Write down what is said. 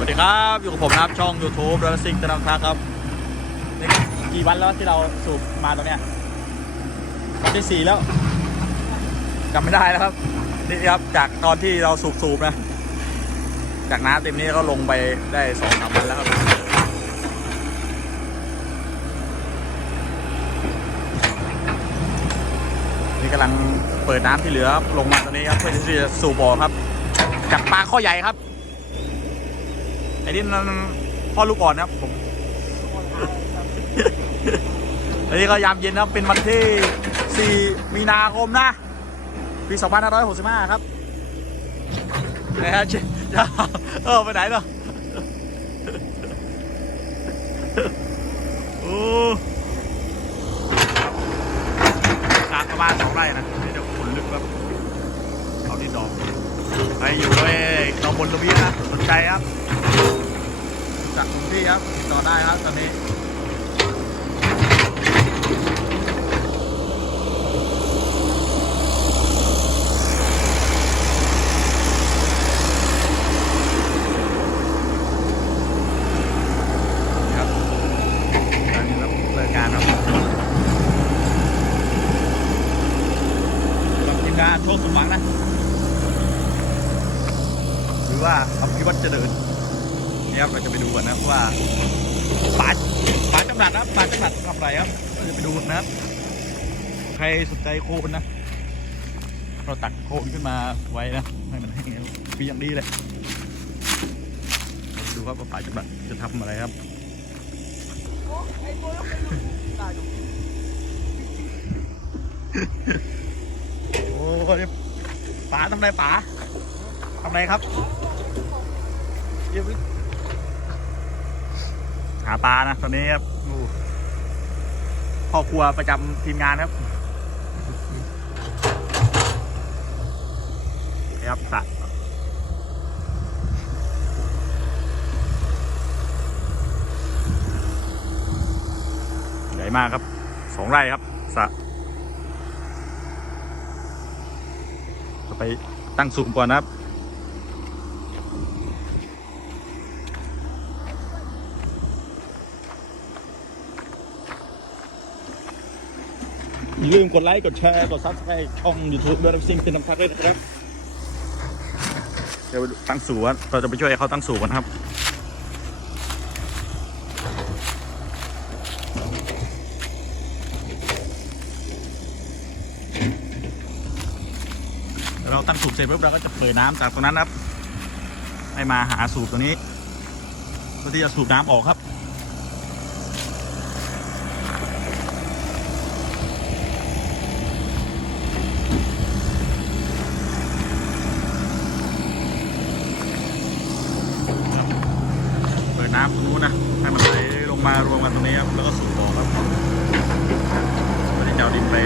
สวัสดีครับ อยู่กับผมนะครับช่อง YouTube แล้วซิงตะนำทักครับนี่กี่วันแล้วที่เราสูบมาตรงเนี้ยวันที่สี่แล้วจำไม่ได้แล้วครับนี่ครับจากตอนที่เราสูบสูบๆนะ จากน้ำเต็มนี้ก็ลงไปได้สองสามวันแล้วครับนี่กำลังเปิดน้ำที่เหลือลงมาตรงนี้ครับเพื่อที่จะสูบบ่อครับ จากปลาข้อใหญ่ครับ อ้นี่มันพ่อลูกอ่อนนะครับผมอันนี้ก็ยามเย็นนะเป็นวันที่ 4 มีนาคมนะ ปี 2565 ครับนะฮะจะจะเออไปไหนเนาะโอ้กาประมาณสองไร่นะเดี๋ยวคนลึกแบบเอาที่ดอกใครอยู่ด้วยตำบลตะเวียนะสนใจครับ จากคุณพี่ครับติดต่อได้ครับตอนนี้ครับตอนนี้เราเปิดการครับกับทีมงาโชคสมหวังนะ หรือว่าอภิวัตเจริญ นี่ครับเราจะไปดูกันนะว่าป่าป่าจังหวัดนะป่าจังหวัดทำอะไรครับเราจะไปดูนะใครสนใจโคนนะเราตักโคนขึ้นมาไว้นะให้มันแห้งปีอย่างดีเลยเราดูครับว่าป่าจังหวัดจะทำอะไรครับโอ้ยป๋าทำอะไรป๋าทำอะไรครับเยี่ยมาปลานะตอนนี้ครับพ่อครัวประจำทีมงานครับนะครับสระใหญ่มากครับสองไร่ครับสะเราไปตั้งสูงก่อนนะครับ อย่าลืมกดไลค์ กดแชร์ กดซับสไครต์ช่อง YouTube ด้วยนะซิงเป็นน้ำพักด้วยนะครับ เดี๋ยวไปดูตั้งสูงว่าเราจะไปช่วยเขาตั้งสูงกันครับ เราตั้งสูบเสร็จปุ๊บเราก็จะเปิดน้ำจากตรงนั้นครับ ให้มาหาสูบตัวนี้เพื่อที่จะสูบน้ำออกครับ น้ำตรงนู้นนะให้มันไหลลงมารวมกันตรงนี้ครับแล้วก็สูบออกครับตอนนี้เจ้าดินเปล